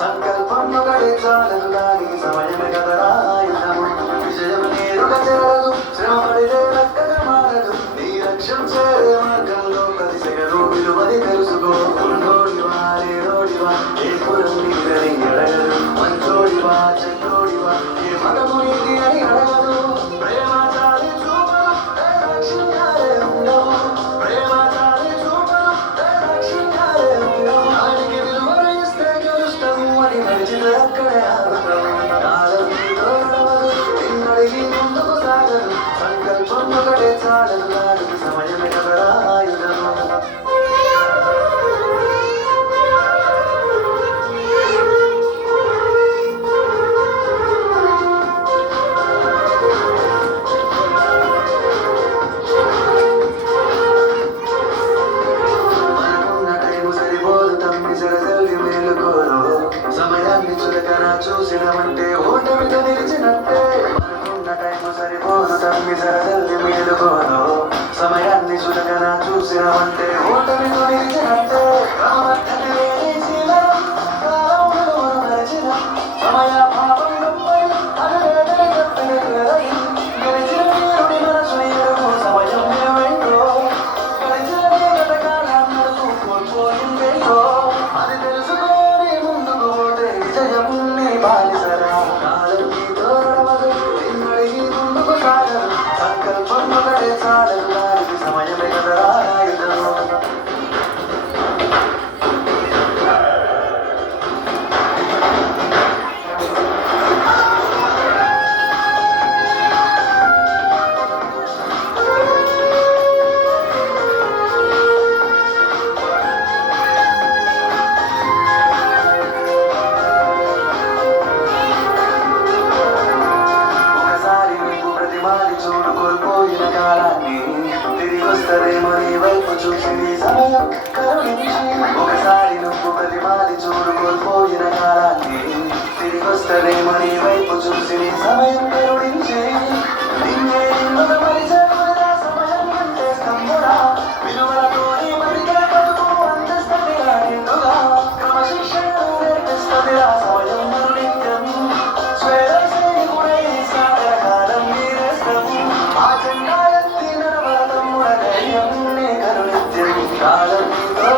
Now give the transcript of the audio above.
సంకల్పం ఒకటే చాలదు కానీ సమయమే కదరా ఆయుధము విజయం నేరుగా చేరదు శ్రమ పడితే లెక్కగా మారదు నీ లక్ష్యం చేరే మార్గంలో ప్రతి సెగలు విలువని తెలుసుకో ఉన్నోడివా లేనోడివా ఏ కులం నీదని అడగదు మంచోడివా చెడ్డోడివా ఏ మతము నీది అని అడగదు ప్రేమ చాలి చూపరు లక్ష్యంగానే ఉండవు ప్రేమ చాలి చూపరు లక్ష్యంగానే ఉండవు ఆయనకి విలువను ఇస్తే గెలుస్తాము అని మరిచిన అక్కడే ఆగుతాము కాలం నీతో నడవదు నిన్నడిగి ముందుకు సాగదు సంకల్పం ఒకటే చాలదు దానికి సమయమే కదరా ఆయుధము సమయాన్ని చులకన చూసినవంటే ఓటమితో నిలిచినట్టే మనకున్న టైము సరిపోదు తమ్మి సరదల్లి మేలుకోను సమయాన్ని చులకన చూసినవంటే ఓటమితో నిలిచినట్టే క్రమబద్ధత లేని శీలం కాలం విలువను మరచిన సమయ భావం గొప్పది అనువేదన తప్పిన కలది గెలిచిన వీరుడి మనసు ఎరుగు సమయం విలువైందో గడిచిన గతకాలన్నరకు కోల్పోయిందేంటో అది తెలుసుకోని ముందుకు పోతే విజయముని బాలిసరా కాలం నీతో నడవదు నిన్నడిగి ముందుకు సాగదు సంకల్పం ఒకటే చాలదు దానికి సమయమే కదరా ఆయుధము ఒకసారి నువ్వు ప్రతిమాని చూడు కోల్పోయిన కాలాన్ని తిరిగి వస్తదేమో నీ వైపు చూసి నీ సమయం కరుణించి ఒకసారి నువ్వు ప్రతిమాని చూడు కోల్పోయిన కాలాన్ని తిరిగి వస్తదేమో నీ వైపు చూసి నీ సమయం కరుణించి నిన్నే నిన్నుగా మరిచేవురా సమయం అంటే స్తంభుడా విలువలతో నీ బతికే బతుకు అందిస్తదిరా నిండుగా క్రమశిక్షణను నేర్పిస్తదిరా సమయం నిత్యం స్వేదం సేకుడై సాగర కాలం నీరేస్తాం ఆ జెండా ఎత్తి నడవల తమ్ముడ ధైర్యం నీ కరునిత్యం కాలం నీతో